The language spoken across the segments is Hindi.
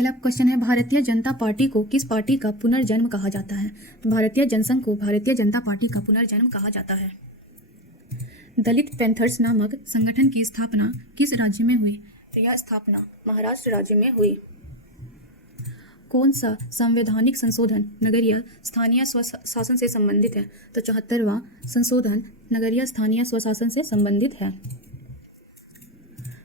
पहला क्वेश्चन है, भारतीय जनता पार्टी को किस पार्टी का पुनर्जन्म कहा जाता है? तो भारतीय जनसंघ को भारतीय जनता पार्टी का पुनर्जन्म कहा जाता है। दलित पैंथर्स नामक संगठन की स्थापना किस राज्य में हुई? तो यह स्थापना महाराष्ट्र राज्य में हुई। कौन सा संवैधानिक संशोधन नगरीय स्थानीय स्वशासन से संबंधित है? तो 74वां संशोधन नगरीय स्थानीय स्वशासन से संबंधित है।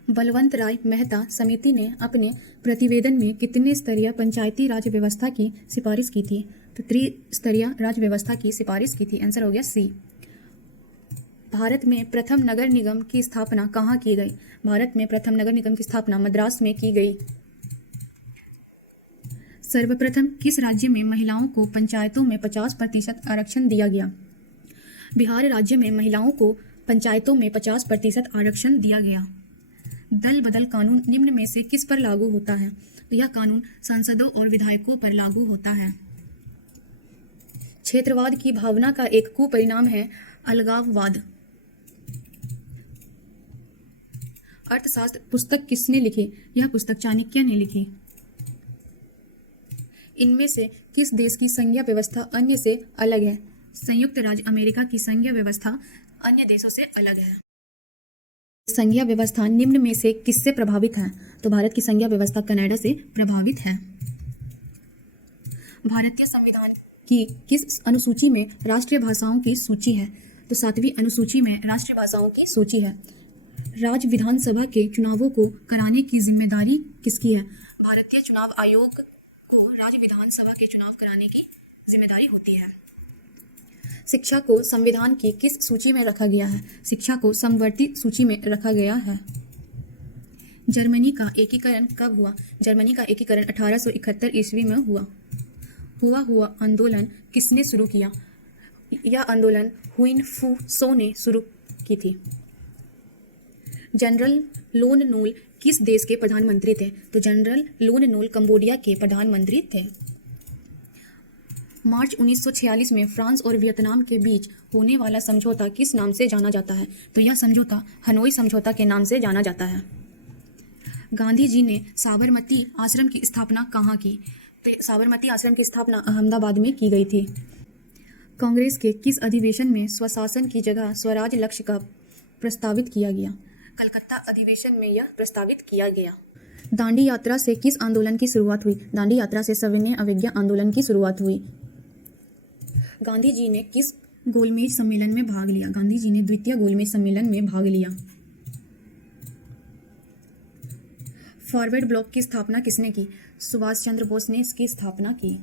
बलवंत राय मेहता समिति ने अपने प्रतिवेदन में कितने स्तरीय पंचायती राज व्यवस्था की सिफारिश की थी? तो त्रिस्तरीय राज व्यवस्था की सिफारिश की थी। आंसर हो गया सी। भारत में प्रथम नगर निगम की स्थापना कहाँ की गई? भारत में प्रथम नगर निगम की स्थापना मद्रास में की गई। सर्वप्रथम किस राज्य में महिलाओं को पंचायतों में 50% आरक्षण दिया गया? बिहार राज्य में महिलाओं को पंचायतों में 50% आरक्षण दिया गया। दल बदल कानून निम्न में से किस पर लागू होता है? तो यह कानून सांसदों और विधायकों पर लागू होता है। क्षेत्रवाद की भावना का एक कुपरिणाम है अलगाववाद। अर्थशास्त्र पुस्तक किसने लिखी? यह पुस्तक चाणक्य ने लिखी। इनमें से किस देश की संघीय व्यवस्था अन्य से अलग है? संयुक्त राज्य अमेरिका की संघीय व्यवस्था अन्य देशों से अलग है। संघीय व्यवस्था निम्न में से किससे प्रभावित है? तो भारत की संघीय व्यवस्था कनाडा से प्रभावित है। भारतीय संविधान की किस अनुसूची में राष्ट्रीय भाषाओं की सूची है? तो 7वीं अनुसूची में राष्ट्रीय भाषाओं की सूची है। राज्य विधानसभा के चुनावों को कराने की जिम्मेदारी किसकी है? भारतीय चुनाव आयोग को राज्य विधानसभा के चुनाव कराने की जिम्मेदारी होती है। शिक्षा को संविधान की किस सूची में रखा गया है? शिक्षा को समवर्ती सूची में रखा गया है। जर्मनी का एकीकरण कब हुआ? जर्मनी का एकीकरण 1871 ईस्वी में हुआ आंदोलन किसने शुरू किया? यह आंदोलन हुइन फू सो ने शुरू की थी। जनरल लोन नोल किस देश के प्रधानमंत्री थे? तो जनरल लोन नोल कंबोडिया के प्रधानमंत्री थे। मार्च 1946 में फ्रांस और वियतनाम के बीच होने वाला समझौता किस नाम से जाना जाता है? तो यह समझौता हनोई समझौता के नाम से जाना जाता है। गांधी जी ने साबरमती आश्रम की स्थापना कहाँ की? तो साबरमती आश्रम की स्थापना अहमदाबाद में की गई थी। कांग्रेस के किस अधिवेशन में स्वशासन की जगह स्वराज लक्ष्य का प्रस्तावित किया गया? कलकत्ता अधिवेशन में यह प्रस्तावित किया गया। दांडी यात्रा से किस आंदोलन की शुरुआत हुई? दांडी यात्रा से सविनय अवज्ञा आंदोलन की शुरुआत हुई। गांधी जी ने किस गोलमेज सम्मेलन में भाग लिया? गांधी जी ने द्वितीय गोलमेज सम्मेलन में भाग लिया। फॉरवर्ड ब्लॉक की स्थापना किसने की? सुभाष चंद्र बोस ने इसकी स्थापना की।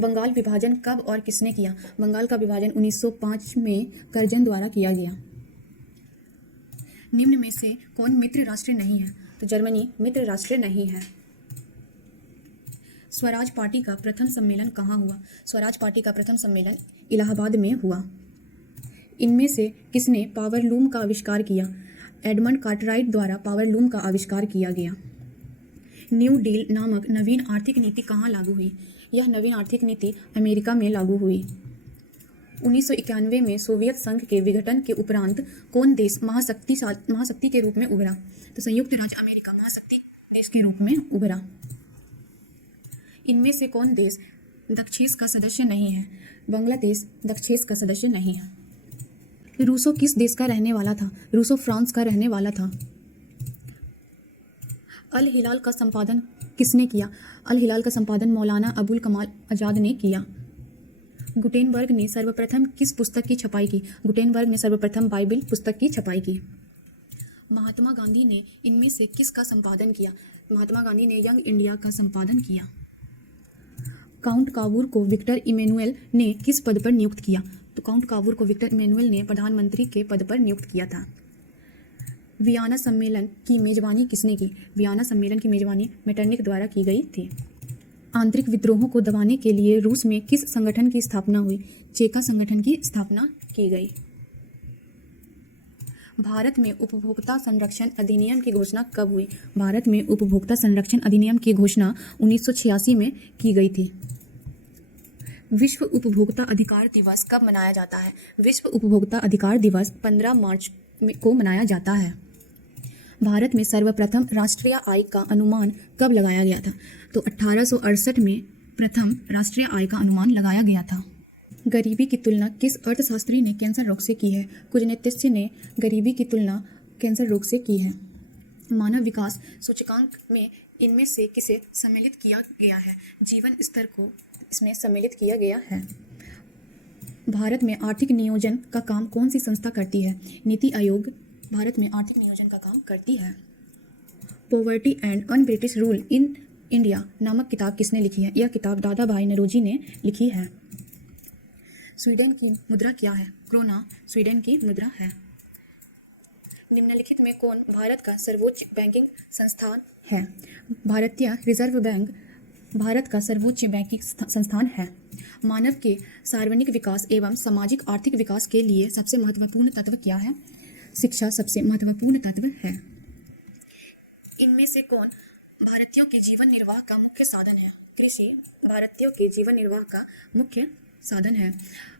बंगाल विभाजन कब और किसने किया? बंगाल का विभाजन 1905 में कर्जन द्वारा किया गया। निम्न में से कौन मित्र राष्ट्र नहीं है? तो जर्मनी मित्र राष्ट्र नहीं है। स्वराज पार्टी का प्रथम सम्मेलन कहाँ हुआ? स्वराज पार्टी का प्रथम सम्मेलन इलाहाबाद में हुआ। इनमें से किसने पावरलूम का आविष्कार किया? एडमंड कार्टराइट द्वारा पावरलूम का आविष्कार किया गया। न्यू डील नामक नवीन आर्थिक नीति कहाँ लागू हुई? यह नवीन आर्थिक नीति अमेरिका में लागू हुई। 1991 में सोवियत संघ के विघटन के उपरांत कौन देश महाशक्ति के रूप में उभरा? तो संयुक्त राज्य अमेरिका महाशक्ति देश के रूप में उभरा। इनमें से कौन देश दक्षेस का सदस्य नहीं है? बांग्लादेश दक्षेस का सदस्य नहीं है। रूसो किस देश का रहने वाला था? रूसो फ्रांस का रहने वाला था। अल हिलाल का संपादन किसने किया? अल हिलाल का संपादन मौलाना अबुल कमाल आजाद ने किया। गुटेनबर्ग ने सर्वप्रथम किस पुस्तक की छपाई की? गुटेनबर्ग ने सर्वप्रथम बाइबिल पुस्तक की छपाई की। महात्मा गांधी ने इनमें से किसका संपादन किया? महात्मा गांधी ने यंग इंडिया का संपादन किया। काउंट कावूर को विक्टर इमैनुअल ने किस पद पर नियुक्त किया? तो काउंट कावूर को विक्टर इमैनुअल ने प्रधानमंत्री के पद पर नियुक्त किया था। वियना सम्मेलन की मेजबानी किसने की? वियना सम्मेलन की मेजबानी मेटरनिक द्वारा की गई थी। आंतरिक विद्रोहों को दबाने के लिए रूस में किस संगठन की स्थापना हुई? चेका संगठन की स्थापना की गई। भारत में उपभोक्ता संरक्षण अधिनियम की घोषणा कब हुई? भारत में उपभोक्ता संरक्षण अधिनियम की घोषणा 1986 में की गई थी। विश्व उपभोक्ता अधिकार दिवस कब मनाया जाता है? विश्व उपभोक्ता अधिकार दिवस 15 मार्च को मनाया जाता है। भारत में सर्वप्रथम राष्ट्रीय आय का अनुमान कब लगाया गया था? तो 1868 में प्रथम राष्ट्रीय आय का अनुमान लगाया गया था। गरीबी की तुलना किस अर्थशास्त्री ने कैंसर रोग से की है? कुजनेत्स्य ने गरीबी की तुलना कैंसर रोग से की है। मानव विकास सूचकांक में इनमें से किसे सम्मिलित किया गया है? जीवन स्तर को इसमें सम्मिलित किया गया है। भारत में आर्थिक नियोजन का काम कौन सी संस्था करती है? नीति आयोग भारत में आर्थिक नियोजन का काम करती है। Poverty and un British rule in India नामक किताब किसने लिखी है? यह किताब दादा भाई नौरोजी ने लिखी है। स्वीडन की मुद्रा क्या है? क्रोना स्वीडन की मुद्रा है। निम्नलिखित में कौन भारत का सर्वोच्च बैंकिंग संस्थान है? भारतीय रिजर्व बैंक भारत का सर्वोच्च बैंकिंग संस्थान है। मानव के सार्वजनिक विकास एवं सामाजिक आर्थिक विकास के लिए सबसे महत्वपूर्ण तत्व क्या है? शिक्षा सबसे महत्वपूर्ण तत्व है। इनमें से कौन भारतीयों के जीवन निर्वाह का मुख्य साधन है? कृषि भारतीयों के जीवन निर्वाह का मुख्य साधन है।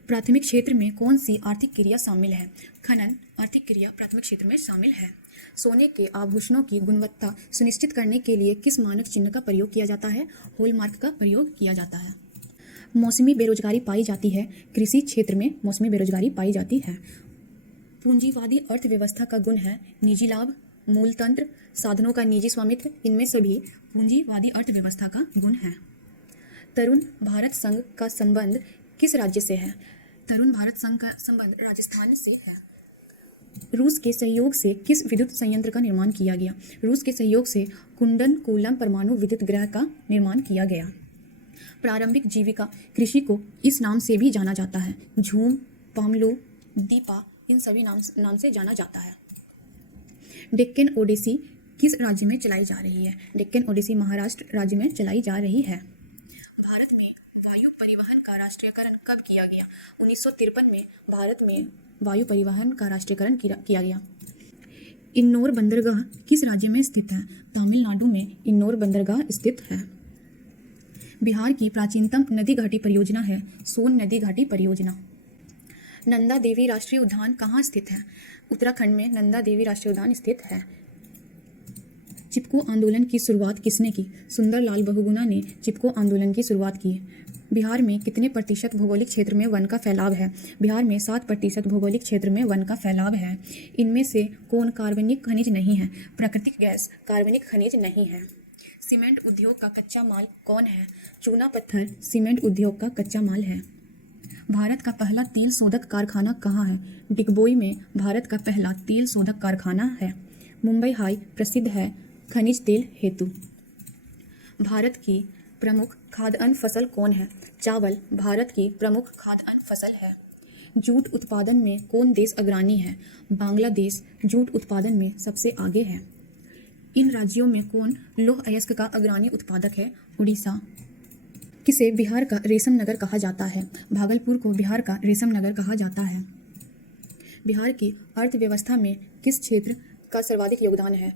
प्राथमिक क्षेत्र में कौन सी आर्थिक क्रिया शामिल है? खनन आर्थिक क्रिया प्राथमिक क्षेत्र में शामिल है। सोने के आभूषणों की गुणवत्ता सुनिश्चित करने के लिए किस मानक चिन्ह का प्रयोग किया जाता है? हॉलमार्क का प्रयोग किया जाता है। मौसमी बेरोजगारी पाई जाती है। कृषि क्षेत्र में मौसमी बेरोजगारी पाई जाती है। पूंजीवादी अर्थव्यवस्था का गुण है निजी लाभ, मूलतंत्र, साधनों का निजी स्वामित्व। इनमें सभी पूंजीवादी अर्थव्यवस्था का गुण है। तरुण भारत संघ का संबंध किस राज्य से है? तरुण भारत संघ का संबंध राजस्थान से है। रूस के सहयोग से किस विद्युत संयंत्र का निर्माण किया गया? रूस के सहयोग से कुंडनकुलम परमाणु विद्युत गृह का निर्माण किया गया। प्रारंभिक जीविका कृषि को इस नाम से भी जाना जाता है। झूम, पामलू, दीपा, इन सभी नाम से जाना जाता है। डेक्कन ओडिसी किस राज्य में चलाई जा रही है? डेक्कन ओडिसी महाराष्ट्र राज्य में चलाई जा रही है। भारत में वायु परिवहन का राष्ट्रीयकरण कब किया गया? 1953 में भारत में वायु परिवहन का राष्ट्रीयकरण किया गया। इन्नौर बंदरगाह किस राज्य में स्थित है? तमिलनाडु में इन्नौर बंदरगाह स्थित है। बिहार की प्राचीनतम नदी घाटी परियोजना है सोन नदी घाटी परियोजना। नंदा देवी राष्ट्रीय उद्यान कहाँ स्थित है? उत्तराखंड में नंदा देवी राष्ट्रीय उद्यान स्थित है। चिपको आंदोलन की शुरुआत किसने की? सुंदरलाल बहुगुणा ने चिपको आंदोलन की शुरुआत की। बिहार में कितने प्रतिशत भौगोलिक क्षेत्र में वन का फैलाव है? बिहार में 7% भौगोलिक क्षेत्र में वन का फैलाव है। इनमें से कौन कार्बनिक खनिज नहीं है? प्राकृतिक गैस कार्बनिक खनिज नहीं है। सीमेंट उद्योग का कच्चा माल कौन है? चूना पत्थर सीमेंट उद्योग का कच्चा माल है। भारत का पहला तेल शोधक कारखाना कहाँ है? डिगबोई में भारत का पहला तेल शोधक कारखाना है। मुंबई हाई प्रसिद्ध है खनिज तेल हेतु। भारत की प्रमुख खाद्य अन्न फसल कौन है? चावल भारत की प्रमुख खाद्य अन्न फसल है। जूट उत्पादन में कौन देश अग्रणी है? बांग्लादेश जूट उत्पादन में सबसे आगे है। इन राज्यों में कौन लौह अयस्क का अग्रणी उत्पादक है? उड़ीसा। किसे बिहार का रेशम नगर कहा जाता है? भागलपुर को बिहार का रेशम नगर कहा जाता है। बिहार की अर्थव्यवस्था में किस क्षेत्र का सर्वाधिक योगदान है?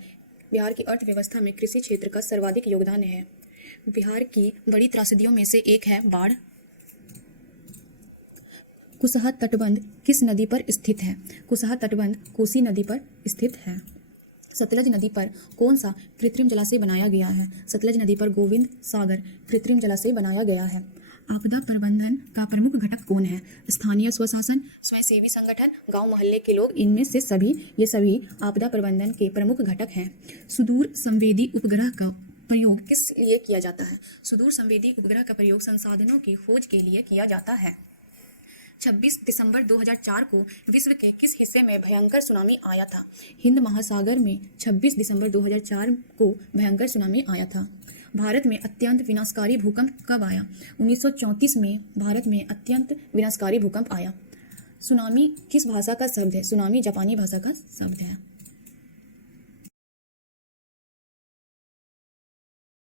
बिहार की अर्थव्यवस्था में कृषि क्षेत्र का सर्वाधिक योगदान है। बिहार की बड़ी त्रासदियों में से एक है बाढ़। कुसहा तटबंध किस नदी पर स्थित है? कुसहा तटबंध कोसी नदी पर स्थित है। सतलज नदी पर कौन सा कृत्रिम जलाशय बनाया गया है? सतलज नदी पर गोविंद सागर कृत्रिम जलाशय बनाया गया है। आपदा प्रबंधन का प्रमुख घटक कौन है? स्थानीय स्वशासन, स्वयंसेवी संगठन, गांव मोहल्ले के लोग। इनमें से ये सभी आपदा प्रबंधन के प्रमुख घटक हैं। सुदूर संवेदी उपग्रह का प्रयोग किस लिए किया जाता है? सुदूर संवेदी उपग्रह का प्रयोग संसाधनों की खोज के लिए किया जाता है। 26 दिसंबर 2004 को विश्व के किस हिस्से में भयंकर सुनामी आया था? हिंद महासागर में 26 दिसंबर 2004 को भयंकर सुनामी आया था। भारत में अत्यंत विनाशकारी भूकंप कब आया? 1934 में भारत में अत्यंत विनाशकारी भूकंप आया। सुनामी किस भाषा का शब्द है? सुनामी जापानी भाषा का शब्द है।